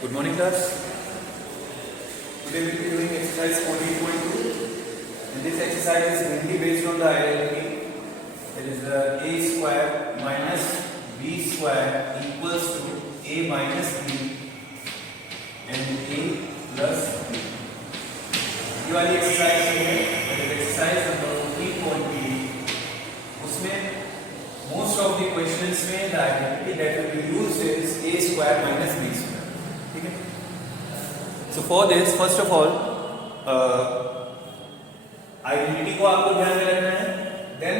Good morning, class. Today we will be doing exercise 14.2, and this exercise is mainly based on the identity. It is a square minus b square equals to a minus b and a plus b. ये वाली exercise है, exercise number 14.2. उसमें most of the questions में the identity that will be used is a square minus b square. ठीक है? So for this, first of all, identity को आपको ध्यान में रखना है. Then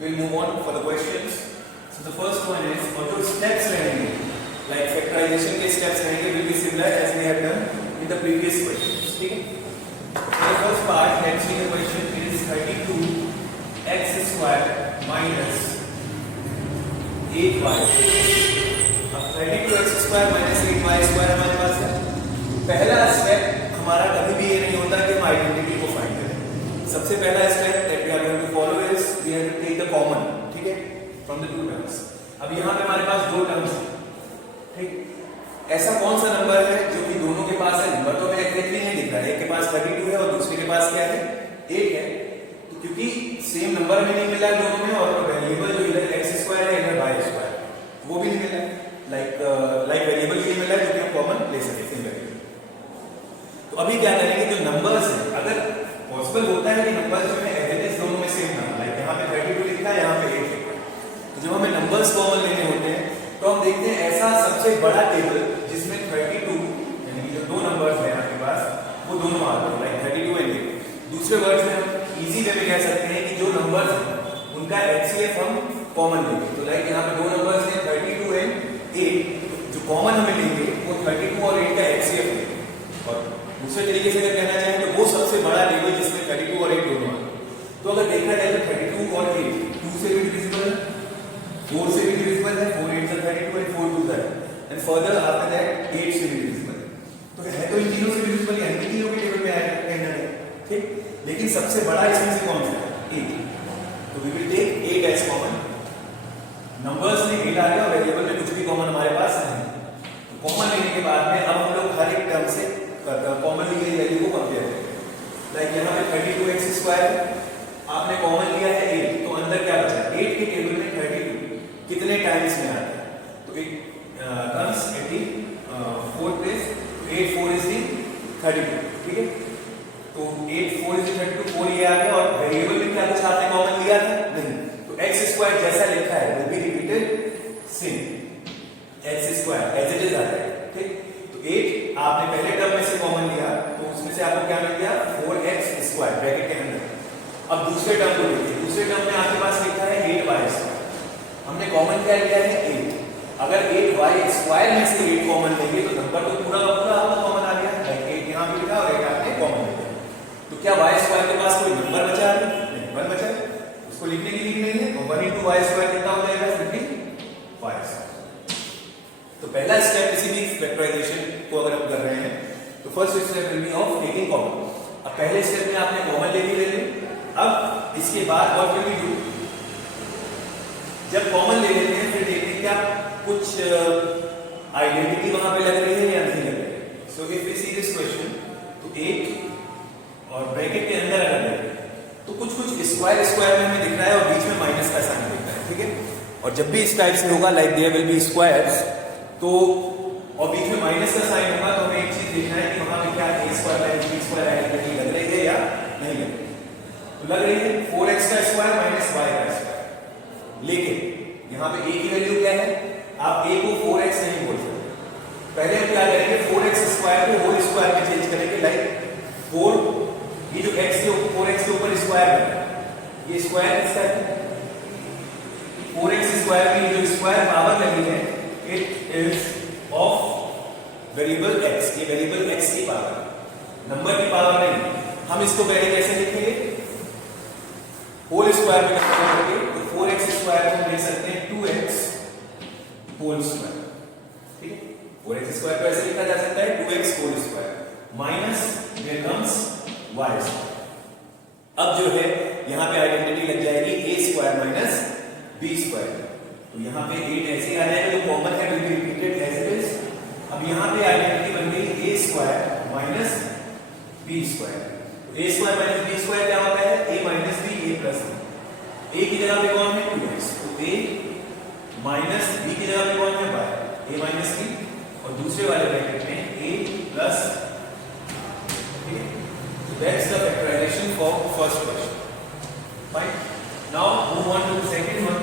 we'll move on for the questions. So the first one is, और जो steps रहेंगे, like factorization के steps रहेंगे, will be similar as we have done in the previous questions. ठीक है? So the first part, let's see the question is 32x square minus 8y. अब 32x square minus 8y square हमारे पास है. पहला step हमारा कभी भी ये नहीं होता कि हम आइडेंटिटी को फाइंड करें. सबसे पहला step that we are going to follow is we have to take the common. ठीक है, फ्रॉम द टू टर्म्स. अब यहाँ पे हमारे पास दो टर्म्स हैं. ठीक, ऐसा कौन सा नंबर है जो कि दोनों के पास है? नंबर तो हमें एग्जैक्टली नहीं दिख रहा है. एक के पास 32 है और दूसरे के पास क्या है? 8 है. तो क्योंकि सेम नंबर में नहीं मिला दोनों में, और वेरिएबल जो इधर x स्क्वायर है इधर y स्क्वायर वो भी नहीं मिला. लाइक वेरिएबल के लिए मिला है जो कि हम कॉमन ले सकते हैं वेरिएबल. तो अभी क्या करेंगे, जो नंबर्स हैं, अगर पॉसिबल होता है कि नंबर्स जो है एवरेज दोनों में सेम ना, लाइक यहाँ पे 32 लिखा है, यहाँ पे 8 लिखा है, तो जब हमें नंबर्स कॉमन लेने होते हैं तो हम देखते हैं ऐसा सबसे बड़ा टेबल जिसमें 32 यानी कि जो दो नंबर्स हैं आपके पास वो दोनों आते हैं, लाइक 32 एंड 8. दूसरे वर्ड्स में हम इजी वे में कह सकते हैं कि जो नंबर्स हैं उनका HCF हम कॉमन लेंगे. तो लाइक यहाँ पे दो नंबर्स हैं 32 एंड 8, जो कॉमन हमें लेंगे वो 32 और 8 का HCF लेंगे. और दूसरे तरीके से अगर कहना चाहें तो वो सबसे बड़ा टेबल जिसमें 32 और 8 दोनों हैं. तो अगर देखा जाए तो 32 और 8 2 से भी डिविजिबल है, 4 से भी डिविजिबल है, 4 8 से 32 एंड 4 2 है, एंड फर्दर आफ्टर दैट 8 से भी डिविजिबल है. तो है तो इन तीनों से डिविजिबल, यानी कि तीनों के टेबल में ऐड करना है. ठीक, लेकिन सबसे बड़ा इसमें से कौन सा है? 8. तो we will take 8 as common. Numbers में 8 आ गया और वेरिएबल में कुछ भी कॉमन हमारे पास नहीं. तो कॉमन लेने के बाद में अब हम लोग हर एक टर्म से कॉमन ली गई वैल्यू को कंपेयर करेंगे. लाइक यहाँ पे 32x स्क्वायर आपने कॉमन लिया है 8, तो अंदर क्या बचा? 8 के टेबल में 32 कितने टाइम्स में आता है? तो it comes at the fourth place. 8 4 is the 32. ठीक है, तो 8 4 इज द 32, 4 ये आ गया. और वेरिएबल में क्या कुछ आपने कॉमन लिया था? नहीं. तो x स्क्वायर जैसा लिखा है वो भी repeated same x square as it is आ जाएगा. ठीक, तो 8 आपने पहले टर्म में से कॉमन लिया तो उसमें से आपको क्या मिल गया? 4x स्क्वायर ब्रैकेट के अंदर. अब दूसरे टर्म को देखिए. दूसरे टर्म में आपके पास लिखा है 8y स्क्वायर. हमने कॉमन क्या लिया है? 8. अगर 8y स्क्वायर में से 8 कॉमन लेंगे तो नंबर तो पूरा का पूरा आपका कॉमन आ गया. लाइक 8 यहां पे लिखा और 8 आपने कॉमन लिया. तो क्या y स्क्वायर के पास कोई नंबर बचा है? नहीं, 1 बचा है. उसको लिखने की नीड नहीं है. तो 1 into y स्क्वायर कितना हो जाएगा? 50y. तो पहला स्टेप किसी भी फैक्टराइजेशन को अगर हम कर रहे हैं तो first step will be of taking common. अब पहले स्टेप में आपने कॉमन ले ली. अब इसके बाद व्हाट विल वी डू? जब कॉमन ले लेते हैं फिर देखते हैं क्या कुछ आइडेंटिटी वहां पे लग रही है या नहीं लग रही है. So if we see this question, तो 8 और ब्रैकेट के अंदर अगर देखें तो कुछ स्क्वायर स्क्वायर में हमें दिख रहा है और बीच में माइनस का साइन दिख रहा है. ठीक है, और जब भी इस टाइप से होगा like there will be squares, तो और बीच में माइनस का साइन होगा, तो हमें एक चीज देखना है कि वहां पे क्या a square minus b square identity लग रही है या नहीं लग रही है. तो लग रही है 4x का स्क्वायर माइनस y का स्क्वायर. लेकिन यहाँ पे a की वैल्यू क्या है? आप a को 4x नहीं बोल सकते. पहले हम क्या करेंगे? 4x स्क्वायर को होल स्क्वायर में चेंज करेंगे. लाइक 4 ये जो x के 4x के ऊपर स्क्वायर है, ये स्क्वायर किसका है? 4x स्क्वायर में जो स्क्वायर पावर लगी है it is of variable x. ये वेरिएबल x की पावर, नंबर की पावर नहीं. हम इसको पहले कैसे लिखेंगे? होल स्क्वायर में करेंगे. तो 4x स्क्वायर को हम लिख सकते हैं 2x होल स्क्वायर. ठीक है, 4x स्क्वायर को ऐसे लिखा जा सकता है 2x whole square minus there comes y square. अब जो है यहां पे आइडेंटिटी लग जाएगी a square minus b square. तो यहाँ पे 8 ऐसे आ जाएगा जो कॉमन है, will be repeated as it is. अब यहाँ पे identity square minus B square. A square minus B square क्या होता है? A minus B A plus B. A की जगह पे कौन है? 2x, तो ए माइनस बी की जगह पे कौन है? y, ए माइनस बी, और दूसरे वाले ब्रैकेट में ए plus. That's the factorization for first question. Fine. Now move on to the second one.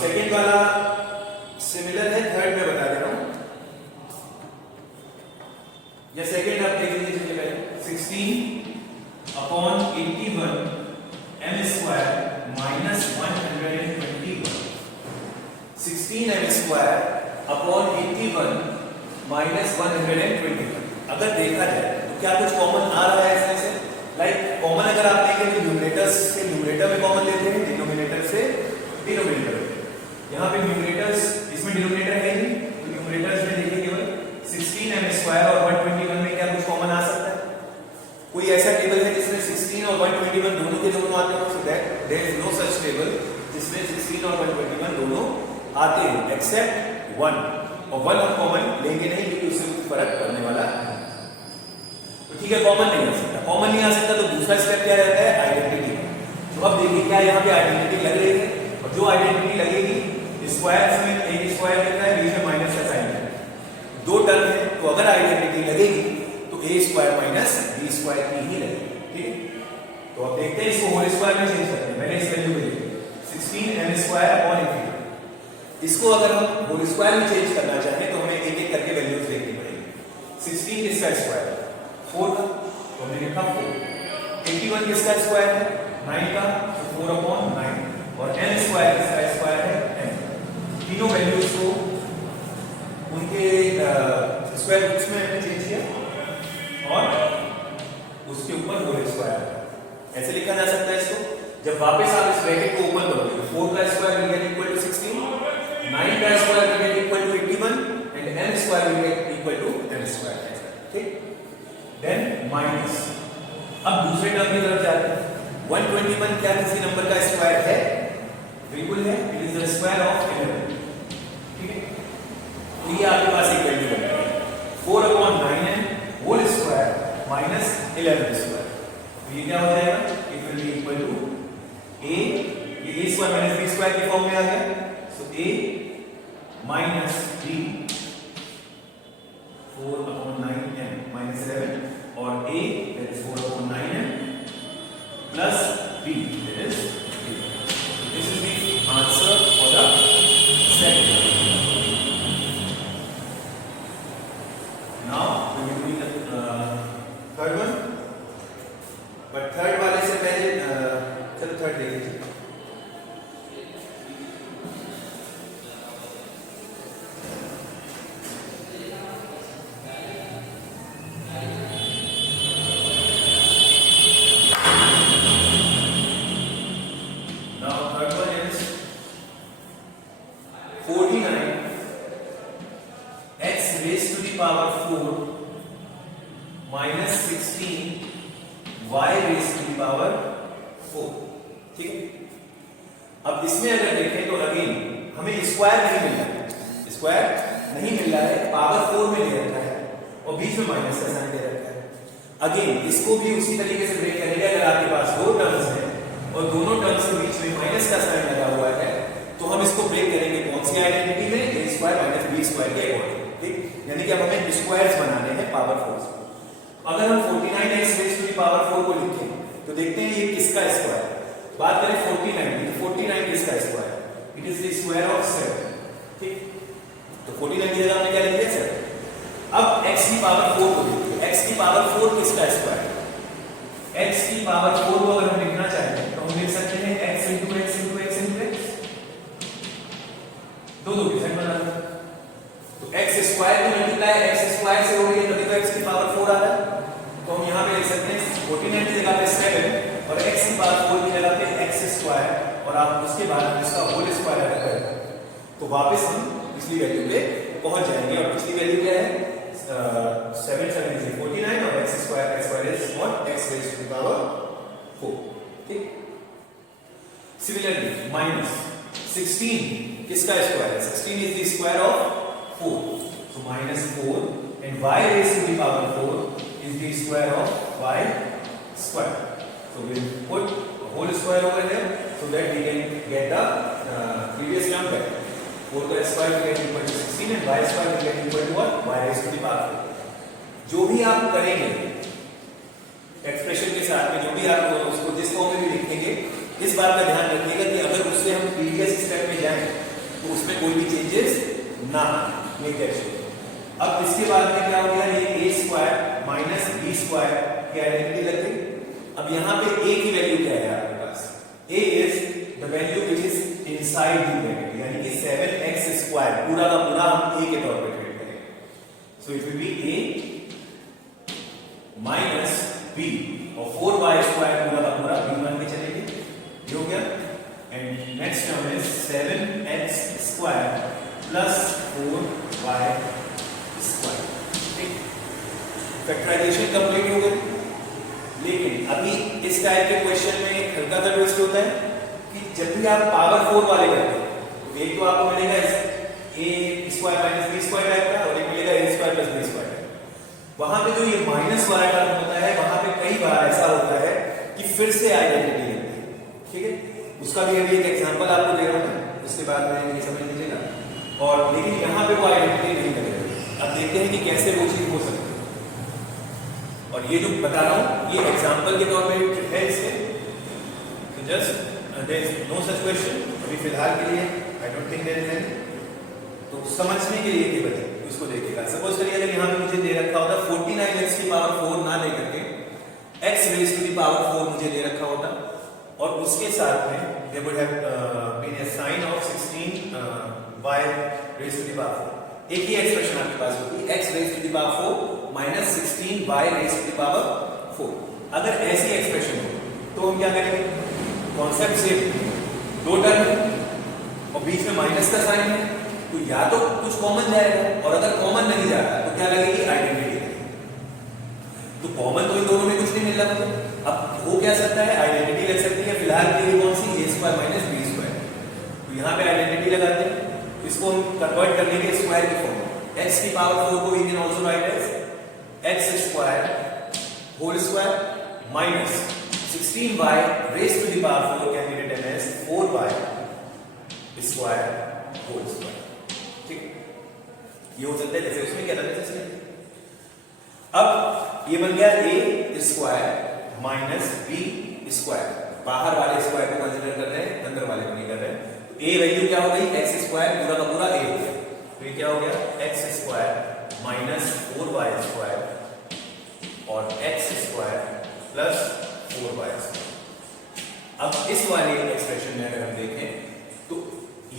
Second वाला similar है, third में बता दे रहा हूँ। या second आप देख लीजिए पहले। 16 upon 81 m square minus 121. 16 m square upon 81 minus 121। अगर देखा जाए तो क्या कुछ कॉमन आ रहा है इसमें से? लाइक कॉमन अगर आप लेंगे तो न्यूमरेटर्स से न्यूमरेटर में कॉमन लेते हैं, डिनोमिनेटर से डिनोमिनेटर। यहाँ पे न्यूमरेटर्स, इसमें डिनोमिनेटर है नहीं, तो न्यूमरेटर्स में देखिए केवल 16m स्क्वायर और 121 में क्या कुछ कॉमन आ सकता है? कोई ऐसा टेबल है जिसमें 16 और 121 दोनों के दोनों आते हो? So that there is no such table जिसमें 16 और 121 दोनों आते हैं, एक्सेप्ट 1। और 1 हम कॉमन लेंगे नहीं क्योंकि उससे कुछ फर्क पड़ने वाला है। तो ठीक है, कॉमन नहीं आ सकता। कॉमन नहीं आ सकता तो दूसरा स्टेप क्या रहता है? आइडेंटिटी। तो अब देखिए क्या यहाँ पे आइडेंटिटी लग रही है, और जो आइडेंटिटी लगेगी स्क्वायर में एक स्क्वायर लिखा है, बीच में माइनस का साइन है, दो टर्म है, तो अगर आइडेंटिटी लगेगी तो ए स्क्वायर माइनस बी स्क्वायर की ही लगेगी। ठीक है, तो अब देखते हैं इसको होल स्क्वायर में चेंज करते हैं। मैंने इस वैल्यू को लिखा 16m स्क्वायर अपॉन 81। इसको अगर हम होल स्क्वायर में चेंज करना चाहें तो हमें एक एक करके वैल्यूज देखनी पड़ेगी। 16 किसका स्क्वायर है? 4 का, तो हमने लिखा 4। 81 किसका स्क्वायर है? 9 का, तो 4 अपॉन 9। और n स्क्वायर किसका स्क्वायर है? n। तीनों वैल्यूज को उनके स्क्वायर रूट्स में हमने चेंज किया और उसके ऊपर होल स्क्वायर ऐसे लिखा जा सकता है इसको। जब वापस आप इस ब्रैकेट को ओपन करोगे तो 4 का square will get equal to 16, 9 का square will get equal to 81 and n square will get equal to n square. ठीक, देन माइनस। अब दूसरे टर्म की तरफ जाते हैं। 121 क्या किसी नंबर का स्क्वायर है? बिल्कुल है, it is the square of 11। ठीक है, तो ये आपके पास एक वैल्यू बनती है 4 upon 9n whole square minus 11 square. तो ये क्या हो जाएगा? It will be equal to a, ये a square minus b square के फॉर्म में आ गया। So a minus b 4 upon 9n minus 11 और a that is 4 upon 9n plus b that is this is the answer for the second. Now we will do the third one, but third वाले से पहले चलो third देख लीजिए। अब इसमें अगर देखें तो अगेन हमें स्क्वायर नहीं मिल रहा है, स्क्वायर नहीं मिल रहा है, पावर 4 में ले रखा है और बीच में माइनस का साइन दे रखा है। अगेन इसको भी उसी तरीके से ब्रेक करेंगे। अगर आपके पास दो टर्म्स हैं और दोनों टर्म्स के बीच में माइनस का साइन लगा हुआ है तो हम इसको ब्रेक करेंगे कौन सी आइडेंटिटी में? ए स्क्वायर माइनस बी स्क्वायर के अकॉर्डिंग। ठीक, यानी कि अब हमें स्क्वायर्स बनाने हैं पावर 4 से। अगर हम 49x rays to the power 4 को लिखें तो देखते हैं ये किसका स्क्वायर है। बात करें 49 किसका square? It is the square of 7। ठीक, तो 49 की जगह हमने क्या लिख दिया? 7। अब x की पावर 4 को देखिए, x की पावर 4 किसका स्क्वायर है? x की पावर 4 को अगर हम लिखना चाहें तो हम लिख सकते हैं x into x into x into x, दो के साइड बना लो तो x स्क्वायर की मल्टीप्लाई x स्क्वायर से हो रही है तभी तो x की पावर 4 आ रहा है। तो हम यहाँ पे लिख सकते हैं 49 की जगह पे 7 और x की पावर 4 की जगह पे x स्क्वायर और आप उसके बाद इसका होल स्क्वायर ऐड करें तो वापस हम पिछली वैल्यू पे पहुंच जाएंगे। और पिछली वैल्यू क्या है? 7 7 is 49 और x square is what? x raised to the power 4। ठीक, सिमिलरली माइनस 16 किसका स्क्वायर है? 16 is the square of 4, so -4 and y raised to the power 4 is the square of y square. So we will put a whole square over here so that we can get the previous term back. 4 का square will get equal to 16 and y square will get equal to what? y raised to the power 4. जो भी आप करेंगे expression के साथ में, जो भी आप उसको जिस फॉर्म में भी लिखेंगे, इस बात का ध्यान रखिएगा कि अगर उससे हम प्रीवियस स्टेप में जाएं तो उसमें कोई भी चेंजेस ना आए। अब इसके बाद में क्या हो गया? ये a square minus b square की आइडेंटिटी लग गई। अब यहाँ पे a की वैल्यू क्या है आपके पास? a is the value which is inside the bracket, यानी कि 7x स्क्वायर पूरा का पूरा हम a के तौर पे ट्रीट करेंगे। So it will B a minus b और 4y स्क्वायर पूरा का पूरा b मान के चलेंगे, ये हो गया। And next term is 7x square plus 4y square. ठीक, फैक्टराइजेशन कंप्लीट हो गई। लेकिन अभी इस टाइप के क्वेश्चन में हल्का सा ट्विस्ट होता है कि जब भी आप पावर 4 वाले करते हैं तो एक तो आपको मिलेगा a square minus b square type का, और एक मिलेगा a square plus b square. वहां पे जो ये माइनस वाला टर्म होता है, वहां पे कई बार ऐसा होता है कि फिर से आइडेंटिटी लगती है। ठीक है, उसका भी अभी एक एग्जांपल आपको दे रहा हूं, उसके बाद में ये समझ लीजिएगा। और लेकिन यहाँ पे वो आइडेंटिटी नहीं लगेगी। अब देखते हैं कि कैसे वो चीज हो सकती है। और ये जो बता रहा हूँ ये एग्जांपल के तौर पे है इसके, तो just there is no such question अभी फिलहाल के लिए, I don't think there is any. तो समझने के लिए केवल उसको देखिएगा। सपोज करिए अगर यहाँ पे मुझे दे रखा होता 49x की पावर 4 ना लेकर के x raise to the power 4 मुझे दे रखा होता, और उसके साथ में they would have been a sin of 16y raised to the power 4। एक ही एक्सप्रेशन आपके पास होती है x raised to the power 4 minus 16y raised to the power 4। अगर ऐसी एक्सप्रेशन हो तो हम क्या करेंगे? कॉन्सेप्ट से दो टर्म है और बीच में माइनस का साइन है, तो या तो कुछ कॉमन जाएगा, और अगर कॉमन नहीं जाता तो क्या लगेगी? आइडेंटिटी। तो कॉमन तो इन दोनों में कुछ नहीं मिल रहा मुझे। अब हो क्या सकता है? आइडेंटिटी लग सकती है। फिलहाल के लिए कौन सी? a square minus b square. तो यहाँ पे आइडेंटिटी लगाते हैं, इसको हम कन्वर्ट कर लेंगे स्क्वायर की फॉर्म में। x की पावर 4 को we can also write as x square whole square minus 16y raised to the power 4 can be written as 4y square whole square. ठीक, ये हो सकता है जैसे उसमें क्या था जैसे। अब ये बन गया a square minus b square. बाहर वाले स्क्वायर को कंसीडर कर रहे हैं, अंदर वाले को नहीं कर रहे हैं। तो a वैल्यू क्या हो गई? x स्क्वायर पूरा का पूरा a हो गया। तो ये क्या हो गया? x square minus 4y square और x square plus 4y square. अब इस वाले एक्सप्रेशन में अगर हम देखें तो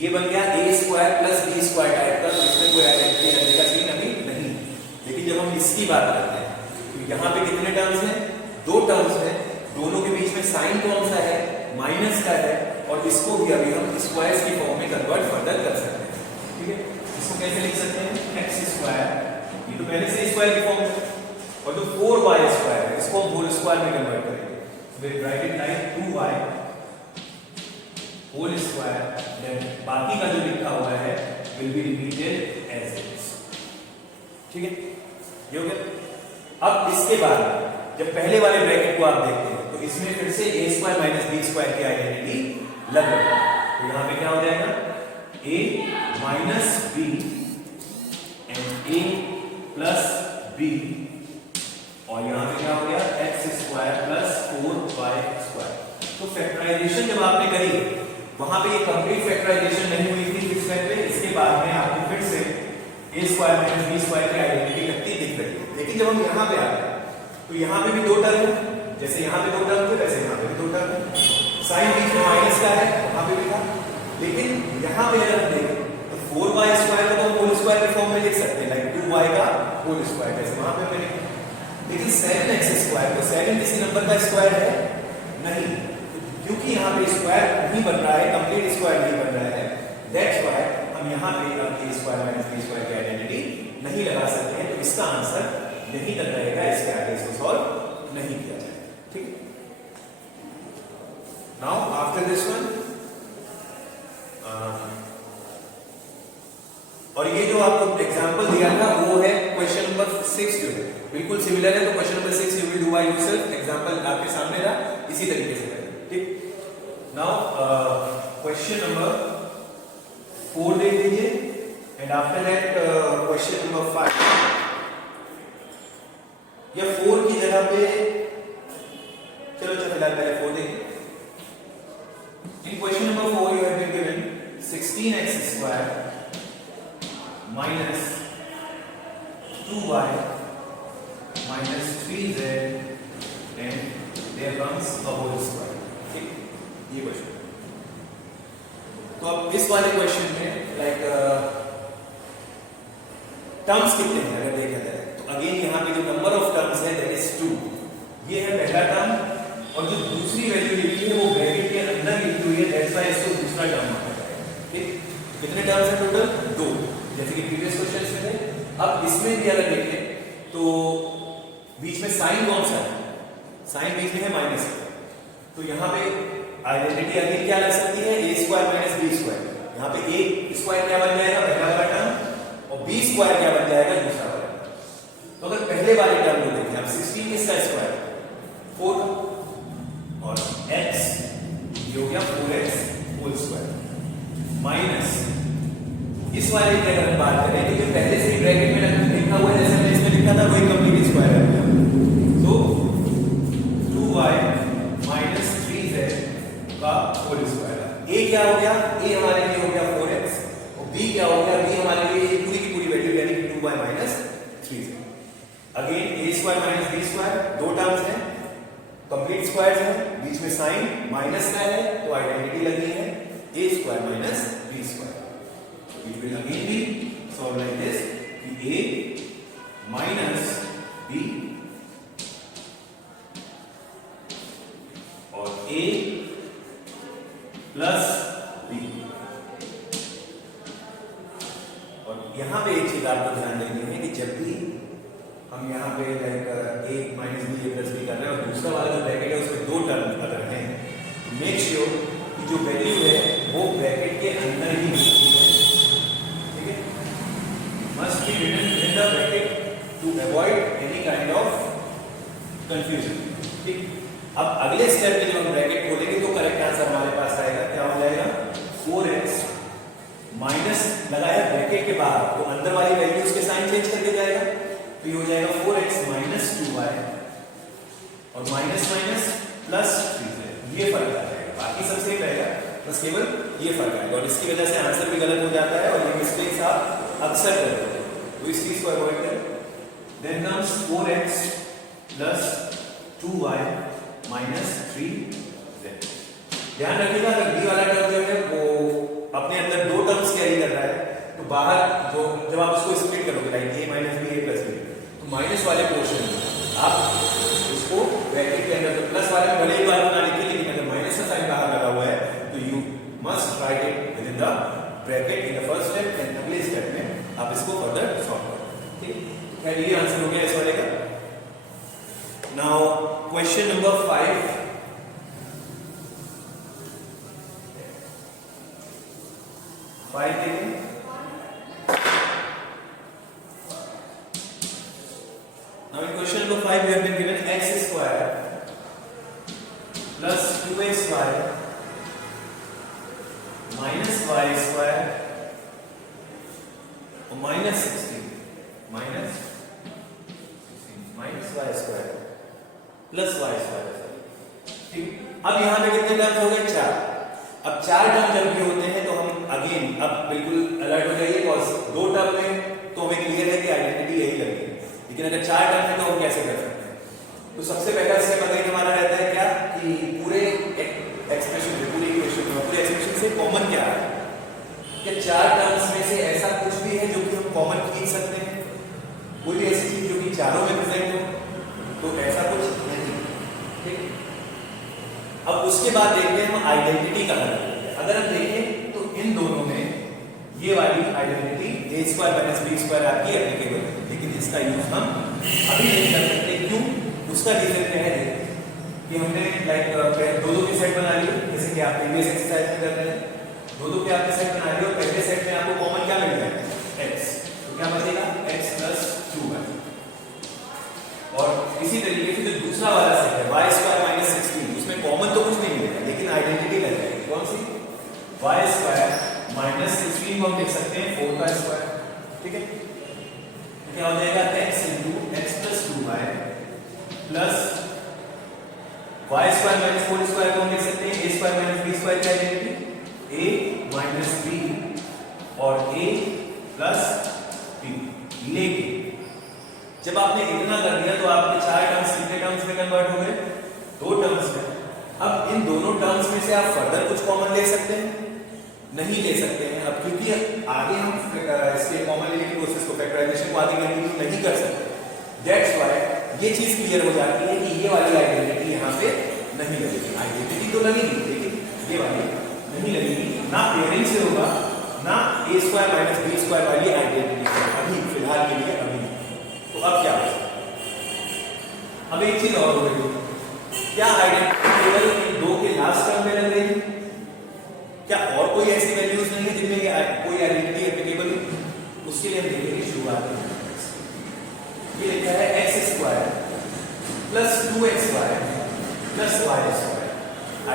ये बन गया a square plus b square type का, तो इसमें कोई आइडेंटिटी लगने का सीन अभी नहीं। लेकिन जब हम इसकी बात करते हैं तो यहाँ पे कितने टर्म्स हैं? दो टर्म्स हैं, दोनों के बीच में साइन कौन सा है? माइनस का है, और इसको भी अभी हम स्क्वायर्स की फॉर्म में कन्वर्ट फर्दर कर सकते हैं। ठीक है, इसको कैसे लिख सकते हैं? x स्क्वायर, ये तो पहले से स्क्वायर की फॉर्म है, और जो 4y स्क्वायर है इसको हम होल स्क्वायर में कन्वर्ट करेंगे। We write it like 2y whole square, then बाकी का जो लिखा हुआ है will be repeated as this. ठीक है, ये हो गया। अब इसके बाद जब पहले वाले ब्रैकेट को आप देखते हैं तो इसमें फिर से a square minus b square की आइडेंटिटी लग रही है। तो यहां पे क्या हो जाएगा? a minus b and a plus b, और यहां पे क्या हो गया? x square plus 4y square. तो फैक्टराइजेशन जब आपने करी वहां पे ये कंप्लीट फैक्टराइजेशन नहीं हुई थी इस स्टेप पे, इसके बाद में आपको फिर से a square minus b square की आइडेंटिटी लगती दिख रही है। लेकिन जब हम यहां पे आते हैं तो यहां पे भी दो टर्म है, जैसे यहां पे दो टर्म थे वैसे यहां पे भी दो टर्म है। साइन बीच में माइनस का है, वहां पे भी था। लेकिन यहां पे अगर हम देखें तो 4y स्क्वायर को तो होल स्क्वायर के फॉर्म में लिख सकते हैं, लाइक 2y का होल स्क्वायर, जैसे वहां पे मैंने। लेकिन 7x स्क्वायर, तो 7 किसी नंबर का स्क्वायर है नहीं, क्योंकि यहां पे स्क्वायर नहीं बन रहा है, कंप्लीट स्क्वायर नहीं बन रहा है। दैट्स व्हाई हम यहां पे a square minus b square की आइडेंटिटी नहीं लगा सकते हैं। तो इसका आंसर यही तक रहेगा, इसके आगे इसको सॉल्व नहीं किया जाएगा। ठीक है, नाउ आफ्टर दिस वन और ये जो आपको एग्जांपल दिया था वो है क्वेश्चन नंबर 6 जो है बिल्कुल सिमिलर है। तो question number 6 you will do by yourself, example आपके सामने था, इसी तरीके से करें। ठीक, नाउ क्वेश्चन नंबर 4 देख लीजिए and after that question number 5 या 4 की जगह पे चलो फिलहाल पहले 4 देखिए। In question number 4 you have been given 16x square minus 2y minus 3z and there comes a whole square। ठीक, ये क्वेश्चन। तो अब इस वाले क्वेश्चन में लाइक टर्म्स कितने हैं अगर देखा जाए तो अगेन यहाँ पे जो नंबर ऑफ टर्म्स है दैट इज 2। ये है पहला टर्म और जो दूसरी वैल्यू लिखी है वो ब्रैकेट के अंदर लिखी हुई है, दैट्स व्हाई इसको दूसरा टर्म माना जाएगा। ठीक, कितने टर्म्स हैं टोटल? 2, जैसे कि प्रीवियस क्वेश्चन में थे। अब इसमें भी अगर देखें तो बीच में साइन कौन सा है? साइन बीच में है माइनस। तो यहाँ पे आइडेंटिटी अगेन क्या लग सकती है? a square minus b square. यहाँ पे a स्क्वायर क्या बन जाएगा पहला वाला टर्म और b स्क्वायर क्या बन जाएगा दूसरा वाला टर्म। तो अगर पहले वाले टर्म को देखें, अब 16 किसका स्क्वायर? 4 और x ये हो गया 4x होल स्क्वायर माइनस इस वाले की अगर हम बात करें क्योंकि पहले से ही ब्रैकेट में लिखा हुआ है जैसे हमने इसमें लिखा था वही कंप्लीट स्क्वायर है। तो 2y माइनस 3z का होल स्क्वायर। a क्या हो गया? a हमारे लिए हो गया 4x और b क्या हो गया? b हमारे लिए पूरी की पूरी वैल्यू यानी 2y minus 3z। Again a square minus b square दो टर्म्स हैं, कंप्लीट स्क्वायर्स हैं, बीच में साइन माइनस का है तो आइडेंटिटी लगनी है a square minus b square. It will again be solved like this कि a minus b और a plus b। और यहां पे एक चीज आपको ध्यान देनी है कि जब भी हम यहाँ पे like a minus b a plus b कर रहे हैं और दूसरा वाला जो ब्रैकेट है उसमें दो टर्म अगर हैं तो मेक श्योर कि जो वैल्यू है वो ब्रैकेट के अंदर ही होती है। Must be written within the bracket to avoid any kind of confusion। ठीक, अब अगले स्टेप में जब हम ब्रैकेट खोलेंगे तो करेक्ट आंसर हमारे पास आएगा। क्या हो जाएगा? 4x माइनस लगाया ब्रैकेट के बाहर तो अंदर वाली वैल्यू उसके साइन चेंज करके जाएगा तो ये हो जाएगा 4x माइनस 2y और माइनस माइनस प्लस 3z। ये फर्क आ जाएगा, बाकी सब सेम रहेगा, बस केवल ये फर्क आएगा और इसकी वजह से आंसर भी गलत हो जाता है और ये मिस्टेक्स आप अक्सर करते हैं तो इस चीज को अवॉइड करें। Then comes 4x plus 2y minus 3z। ध्यान रखिएगा अगर b वाला टर्म जो है वो अपने अंदर दो टर्म्स कैरी कर रहा है तो बाहर जो जब आप उसको स्प्लिट करोगे like a minus b a plus b तो माइनस वाले पोर्शन में आप उसको ब्रैकेट के अंदर तो प्लस वाले में भले ही बार ना लिखिए लेकिन अगर माइनस का साइन बाहर लगा हुआ है तो you must write it with in the bracket in the first step and अगले स्टेप में आप इसको फर्दर सॉल्व करो। ठीक, खैर ये आंसर हो गया इस वाले का। नाउ क्वेश्चन नंबर 5 देखिए। Now in question number 5 we have been given x square plus 2xy minus y square और minus 16 minus y square plus y square. ठीक, अब यहाँ पे कितने टर्म्स हो गए? 4। अब 4 टर्म जब भी होते हैं तो हम अगेन अब बिल्कुल अलर्ट हो जाइए बिकॉज 2 टर्म में तो हमें क्लियर है कि आइडेंटिटी यही लगेगी, लेकिन अगर 4 टर्म है तो हम कैसे कर सकते हैं? तो सबसे पहला स्टेप अगेन हमारा रहता है क्या कि पूरे एक्सप्रेशन से पूरे इक्वेशन में पूरे एक्सप्रेशन से कॉमन क्या है? क्या 4 टर्म्स में से ऐसा कुछ भी है जो कि हम कॉमन खींच सकते हैं? कोई भी ऐसी चीज जो कि चारों में प्रेजेंट हो? तो ऐसा कुछ नहीं। ठीक, अब उसके बाद देखते हैं हम आइडेंटिटी का हल। अगर हम देखें तो इन दोनों में ये वाली identity a square minus b square आपकी एप्लीकेबल है, लेकिन इसका यूज हम अभी नहीं कर सकते। क्यों? उसका रीजन क्या है कि हमने लाइक दो के सेट बना लिए जैसे कि आप प्रीवियस एक्सरसाइज में कर रहे हैं। दो के आपके सेट बना लिए और पहले सेट में आपको कॉमन क्या मिल रहा है? x। 16 को हम लिख सकते हैं 4 का स्क्वायर, ठीक है। क्या हो जाएगा x into X plus 2y plus Y square minus 4 square को हम लिख सकते हैं a square minus b square क्या आएगी a माइनस b और a प्लस b। लेकिन जब आपने इतना कर दिया तो आपके चार टर्म्स कितने टर्म्स में कन्वर्ट हो गए, दो टर्म्स में। अब इन दोनों टर्म्स में से आप फर्दर कुछ कॉमन ले सकते हैं, नहीं ले सकते हैं अब, क्योंकि आगे हम इसके कॉमन लेने की प्रोसेस को फैक्टराइजेशन को आगे कंटिन्यू नहीं कर सकते। दैट्स व्हाई ये चीज क्लियर हो जाती है कि ये वाली आइडेंटिटी यहाँ पे नहीं लगेगी। आइडेंटिटी तो लगेगी लेकिन ये वाली नहीं लगेगी, ना पेयरिंग से होगा ना a square minus b square वाली आइडेंटिटी से, अभी फिलहाल के लिए अभी। तो अब क्या होगा, अब एक चीज और हो गई, क्या आइडेंटिटी केवल इन दो के लास्ट टर्म में लग रही है? क्या और कोई ऐसी वैल्यूज नहीं है जिनमें कोई आइडेंटिटी एप्लीकेबल हो? उसके लिए हम देखेंगे शुरुआत में ये लिखा है एक्स स्क्वायर प्लस 2xy प्लस वाई स्क्वायर।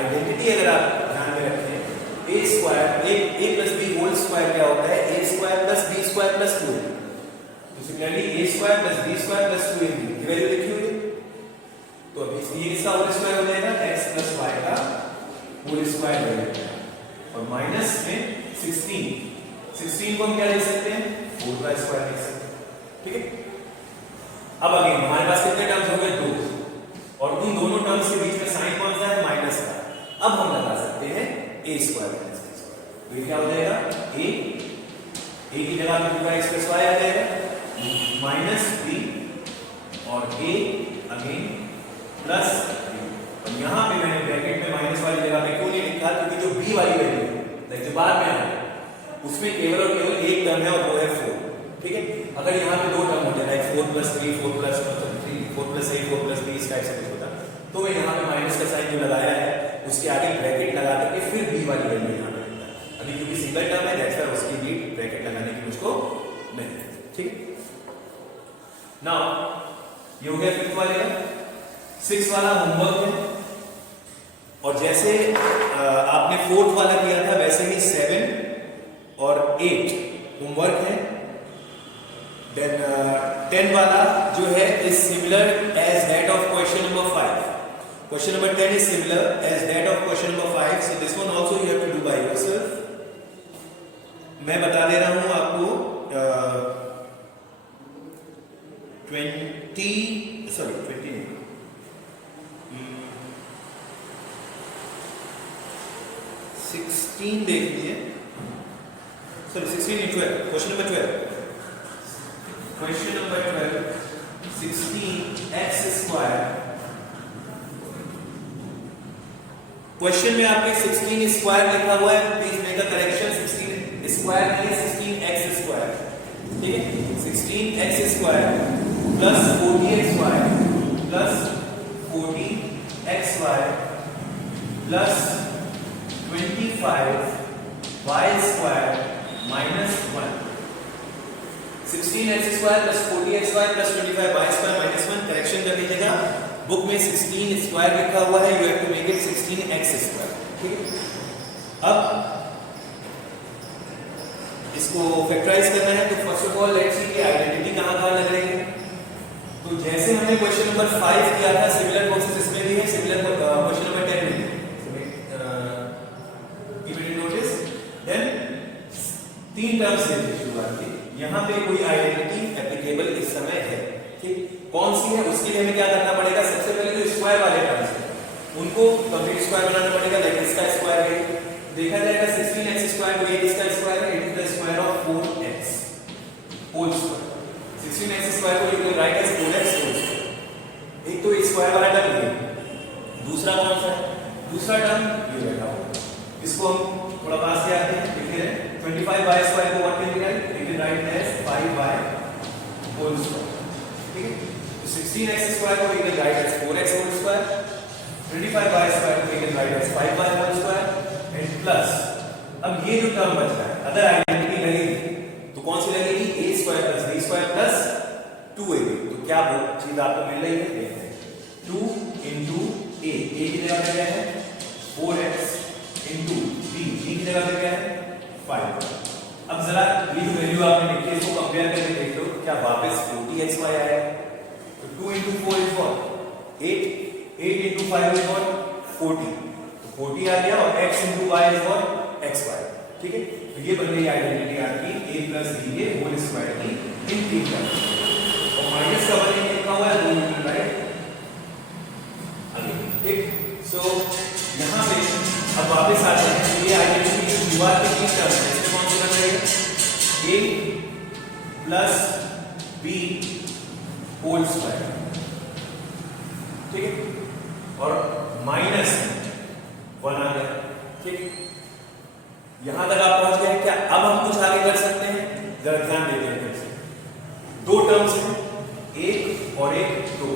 आइडेंटिटी अगर आप ध्यान में रखें A square A plus B whole square क्या होता है A square plus B square plus 2a। तो similarly A square plus B square plus 2ab की वैल्यू लिखी हुई है, तो अभी ये किसका होल स्क्वायर हो जाएगा x प्लस y का होल स्क्वायर हो जाएगा और माइनस में 16 को हम क्या लिख सकते हैं 4 का स्क्वायर लिख सकते हैं, ठीक है। अब अगेन हमारे पास कितने टर्म्स हो गए, दो, और उन दोनों टर्म्स के बीच में साइन कौन सा है, माइनस का। अब हम लगा सकते हैं a square minus b square, तो ये क्या हो जाएगा a की जगह पे पूरा x प्लस y आ जाएगा माइनस b और a अगेन प्लस b। और यहाँ पे मैंने ब्रैकेट में माइनस वाली जगह पे क्यों नहीं लिखा, क्योंकि जो b वाली वैल्यू है जो बाद में आए उसमें केवल और केवल एक टर्म है और वो है 4, ठीक है। अगर यहाँ पे दो टर्म होते like 4 plus 3 4 plus 3 4 plus 8 4 plus b इस टाइप से कुछ होता, तो मैं यहाँ पे माइनस का साइन जो लगाया है उसके आगे ब्रैकेट लगा करके फिर b वाली वैल्यू यहाँ पे लिखा है। अभी क्योंकि सिंगल टर्म है दैट्स व्हाई उसकी भी ब्रैकेट लगाने की मुझको नहीं है, ठीक। नाउ ये हो गया फिफ्थ वाले का। 6 वाला होमवर्क है, और जैसे आपने 4th वाला किया था वैसे ही 7 और 8 होमवर्क है। देन 10 वाला जो है is similar as that of question number 5। Question number 10 is similar as that of question number 5, so this one also you have to do by yourself. मैं बता दे रहा हूं आपको 16 देख लीजिए, सॉरी 16 नहीं 12, question number 12, question number 12 16 X square. Question में आपके 16 स्क्वायर लिखा हुआ है, please make a correction, 16 square नहीं है 16 एक्स स्क्वायर, ठीक है। 16 X square plus 40xy plus 40xy plus 25y square minus 1। 16x square plus 40xy plus 25y square minus 1। Correction कर लीजिएगा, बुक में 16 स्क्वायर लिखा हुआ है, you have to make it 16x square, ठीक है। अब इसको फैक्टराइज करना है, तो first of all let's see कि आइडेंटिटी कहां लग रही है। तो जैसे हमने क्वेश्चन नंबर 5 किया था सिमिलर प्रोसेस इसमें भी है, सिमिलर क्वेश्चन नंबर 10 में नोटिस। देन 3 टर्म्स से शुरुआत की, यहां पे कोई आइडेंटिटी एप्लीकेबल इस समय है, ठीक। कौन सी है उसके लिए हमें क्या करना पड़ेगा, सबसे पहले जो स्क्वायर वाले टर्म्स हैं उनको कंप्लीट स्क्वायर बनाना पड़ेगा। लाइक इसका स्क्वायर है, देखा जाएगा 16x स्क्वायर तो 8 इसका स्क्वायर है, 8 is the square of 4x whole square. 16x square को you can write as 4x whole square. एक तो स्क्वायर वाला टर्म है, दूसरा कौन सा है, दूसरा टर्म ये बैठा हुआ, इसको हम थोड़ा पास से आते हैं, लिख रहे हैं 25y स्क्वायर को what can we write, we can write as 5y whole square, ठीक है। तो 16x स्क्वायर को we can write as 4x whole square, 25y square को we can write as 5y whole square and plus. अब ये जो term बच रहा है अगर आइडेंटिटी लगेगी तो कौन सी लगेगी, a square plus b square plus 2ab। तो क्या चीज आपको मिल रही है, 2 into a की जगह पे क्या है 4x into b की जगह पे क्या है 5। अब जरा ये जो वैल्यू आपने लिखी है इसको कंपेयर करके देख लो, क्या वापस 40xy आया? तो 2 into 4 is what? 8. 8 into 5 is what? 40. तो 40 आ गया और x into y is what? xy. ठीक है, तो ये बन गई आइडेंटिटी आपकी a plus b के होल स्क्वायर की इन 3 टर्म्स। और माइनस का वैल्यू लिखा हुआ है 2 into, राइट? ठीक, सो यहाँ पे अब वापस आते हैं, तो ये आइडेंटिटी की दीवार की 3 टर्म्स है, इसमें कौन सी बन रही है? a plus b whole square, ठीक है, और माइनस 1 आ गया। ठीक, यहां तक आप पहुंच गए क्या? अब हम कुछ आगे कर सकते हैं, जरा ध्यान देते हैं। दो टर्म्स हैं, एक और एक, दो,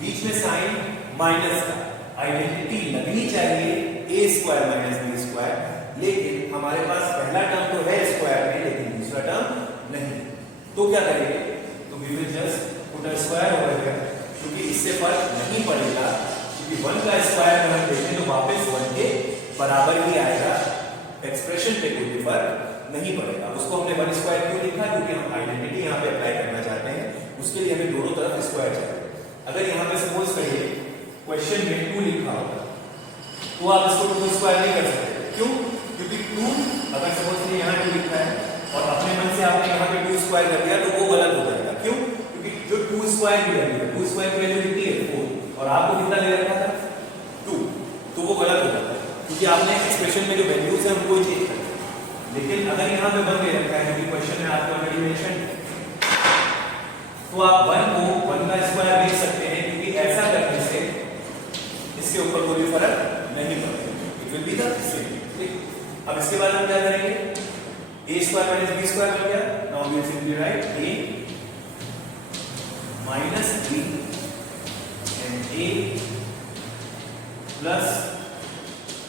बीच में साइन माइनस का, आइडेंटिटी लगनी चाहिए a square minus b square, लेकिन हमारे पास पहला टर्म तो है स्क्वायर में लेकिन दूसरा टर्म नहीं, तो क्या करेंगे? तो we will just put a square over here, क्योंकि इससे फर्क नहीं पड़ेगा, क्योंकि 1 का स्क्वायर अगर हम देखें तो वापस 1 के बराबर ही आएगा, एक्सप्रेशन पे कोई फर्क नहीं पड़ेगा। उसको हमने 1 स्क्वायर क्यों लिखा? क्योंकि हम आइडेंटिटी यहाँ पे अप्लाई करना चाहते हैं, उसके लिए हमें दोनों तरफ स्क्वायर चाहिए। अगर यहाँ पे सपोज करिए क्वेश्चन में 2 लिखा होगा, तो आप इसको 2 स्क्वायर नहीं कर सकते। क्यों? क्योंकि 2 अगर सपोज यहाँ 2 लिखा है और अपने मन से आपने यहाँ पे 2 स्क्वायर कर दिया तो वो गलत हो जाएगा। क्यों? क्योंकि जो 2 स्क्वायर की वैल्यू है, 2 स्क्वायर की वैल्यू कितनी है? 4, और आपको कितना ले रखा था? 2, तो वो गलत हो जाता है, क्योंकि आपने एक्सप्रेशन में जो वैल्यूज है उनको चेंज कर। लेकिन अगर यहाँ पे 1 दे रखा है, क्योंकि क्वेश्चन में आपको ऑलरेडी मेंशन है, तो आप 1 को 1 का स्क्वायर लिख सकते हैं, क्योंकि ऐसा करने से इसके ऊपर कोई फर्क नहीं पड़ता, it will be the same. ठीक, अब इसके बाद हम क्या करेंगे? a square minus b square बन गया। Now we will simply write a minus b and a plus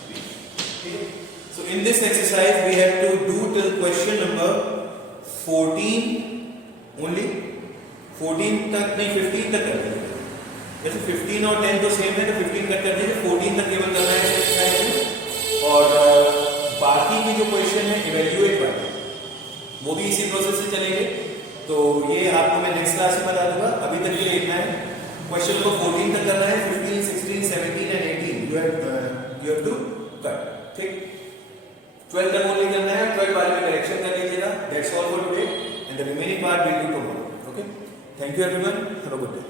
b। ठीक है, so in this exercise we have to do till question number 14 only, 14 तक नहीं 15 तक कर दीजिए। जैसे 15 और 10 तो सेम है तो 15 तक कर दीजिए, 14 तक केवल करना है एक्सरसाइज में। और बाकी की जो क्वेश्चन है इवैल्यूएट वाले वो भी इसी प्रोसेस से चलेंगे, तो ये आपको मैं नेक्स्ट क्लास में बता दूंगा। अभी तक ये लिखना है, क्वेश्चन को 14 तक करना है, 15, 16, 17 and 18 you have to cut. ठीक, 12 तक ओनली करना है, 12 बारे में करेक्शन कर लीजिएगा। That's all for today and the remaining part will do tomorrow. Okay, thank you everyone, have a good day.